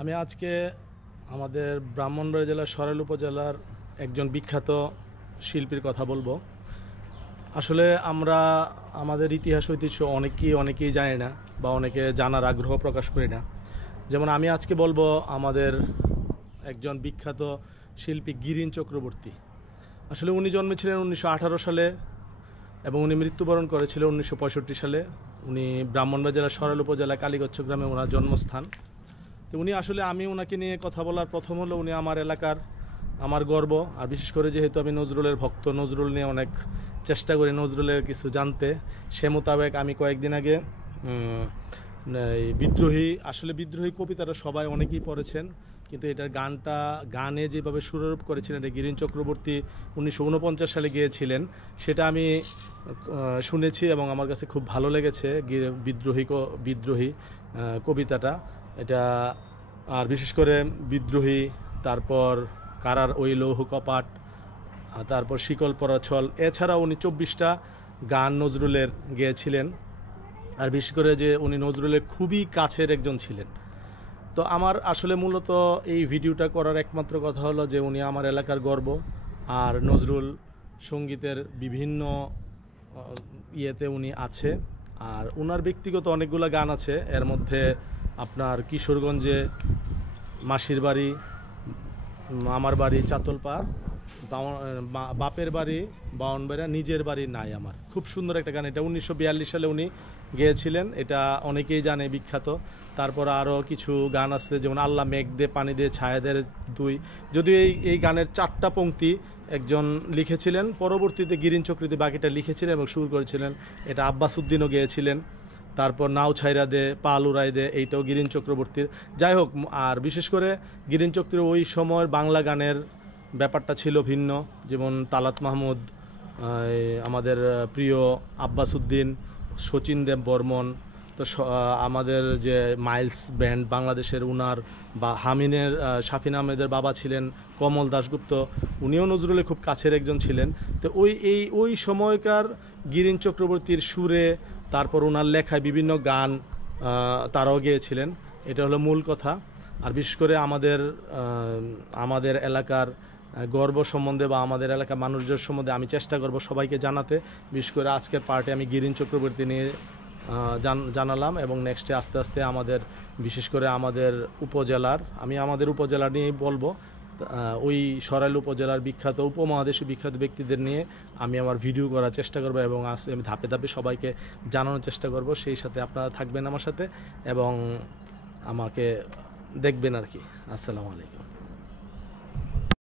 আমি আজকে আমাদের ব্রাহ্মণবাড়িয়া জেলার সরাইল উপজেলার একজন বিখ্যাত শিল্পীর কথা বলবো। আসলে আমরা আমাদের ইতিহাস ঐতিহ্য অনেকেই জানি না বা অনেকে জানার আগ্রহ প্রকাশ করি না। যেমন আমি আজকে বলবো আমাদের একজন বিখ্যাত শিল্পী গিরিন চক্রবর্তী। আসলে উনি জন্মেছিলেন 1918 সালে এবং উনি মৃত্যুবরণ করেছিলেন 1965 সালে। উনি ব্রাহ্মণবাড়িয়া জেলার সরাইল উপজেলা কালীগচ্ছ গ্রামে ওনার জন্মস্থান। তো উনি আসলে আমি ওনাকে নিয়ে কথা বলার প্রথম হলো উনি আমার এলাকার আমার গর্ব। আর বিশেষ করে যেহেতু আমি নজরুলের ভক্ত, নজরুল নিয়ে অনেক চেষ্টা করি নজরুলের কিছু জানতে, সে মোতাবেক আমি কয়েকদিন আগে বিদ্রোহী কবিতাটা সবাই অনেকেই পড়েছেন, কিন্তু এটার গানে যেভাবে সুরারোপ করেছিলেন এটা গিরিন চক্রবর্তী 1949 সালে গিয়েছিলেন, সেটা আমি শুনেছি এবং আমার কাছে খুব ভালো লেগেছে বিদ্রোহী কবিতাটা এটা। আর বিশেষ করে বিদ্রোহী, তারপর কারার ওই লৌহ কপাট, তারপর শিকল পরাছল, এছাড়া উনি 24টা গান নজরুলের গেয়েছিলেন। আর বিশেষ করে যে উনি নজরুলের খুবই কাছের একজন ছিলেন। তো আমার আসলে মূলত এই ভিডিওটা করার একমাত্র কথা হলো যে উনি আমার এলাকার গর্ব। আর নজরুল সঙ্গীতের বিভিন্ন ইয়েতে উনি আছে। আর ওনার ব্যক্তিগত অনেকগুলো গান আছে, এর মধ্যে আপনার কিশোরগঞ্জে মাসির বাড়ি, আমার বাড়ি চাতলপাড়, বাপের বাড়ি বাউনবাড়িয়া, নিজের বাড়ি নাই আমার, খুব সুন্দর একটা গান। এটা 1942 সালে উনি গেয়েছিলেন, এটা অনেকেই জানে, বিখ্যাত। তারপর আরও কিছু গান আছে, যেমন আল্লাহ মেঘ দে পানি দে ছায়াদের দুই, যদিও এই গানের 4টা পংক্তি একজন লিখেছিলেন, পরবর্তীতে গিরিন চক্রবর্তী বাকিটা লিখেছিলেন এবং সুর করেছিলেন, এটা আব্বাস উদ্দিনও গেয়েছিলেন। তারপর নাও ছাইরা দে পাল উড়াই দে, এইটাও গিরিন চক্রবর্তীর। যাই হোক, আর বিশেষ করে গিরিন চক্রবর্তীর ওই সময়ের বাংলা গানের ব্যাপারটা ছিল ভিন্ন। যেমন তালাত মাহমুদ, আমাদের প্রিয় আব্বাস উদ্দিন, শচীন দেব বর্মন, তো আমাদের যে মাইলস ব্যান্ড বাংলাদেশের, উনার বা হামিনের শাফিন আহমেদের বাবা ছিলেন কমল দাশগুপ্ত, উনিও নজরুলের খুব কাছের একজন ছিলেন। তো ওই সময়কার গিরিন চক্রবর্তীর সুরে, তারপর ওনার লেখায় বিভিন্ন গান তারাও গেয়েছিলেন, এটা হলো মূল কথা। আর বিশেষ করে আমাদের এলাকার গর্ব সম্বন্ধে বা আমাদের এলাকার মানুষদের সম্বন্ধে আমি চেষ্টা করব সবাইকে জানাতে। বিশেষ করে আজকের পার্টে আমি গিরিন চক্রবর্তী নিয়ে জানালাম, এবং নেক্সটে আস্তে আস্তে বিশেষ করে আমাদের উপজেলা নিয়েই বলবো। ওই সরাইল উপজেলার বিখ্যাত, উপমহাদেশে বিখ্যাত ব্যক্তিদের নিয়ে আমি আমার ভিডিও করার চেষ্টা করব এবং আমি ধাপে ধাপে সবাইকে জানানোর চেষ্টা করব। সেই সাথে আপনারা থাকবেন আমার সাথে এবং আমাকে দেখবেন আর কি। আসসালামু আলাইকুম।